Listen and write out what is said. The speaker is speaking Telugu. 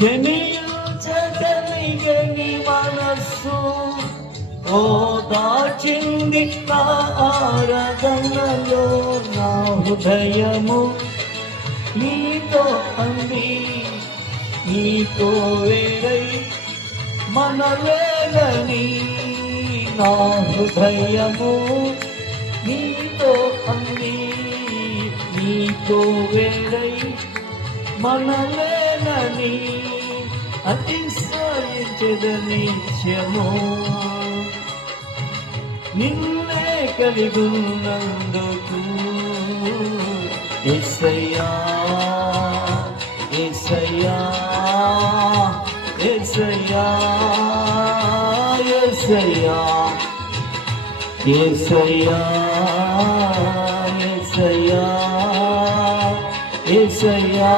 క్షమించగలిగని మనస్సు ఓదార్చింది నా ఆరాధనలో. నా హృదయము నీతో అంది, నీతో వేరై మనలేదని. నా హృదయము నీతో అంది, నీతో వేరై మనలేనని. అతిశయించదని నిత్యము నిన్నే కలిగున్నందుకు. యేసయ్యా యేసయ్యా యేసయ్యా యేసయ్యా యేసయ్యా యేసయ్యా యేసయ్యా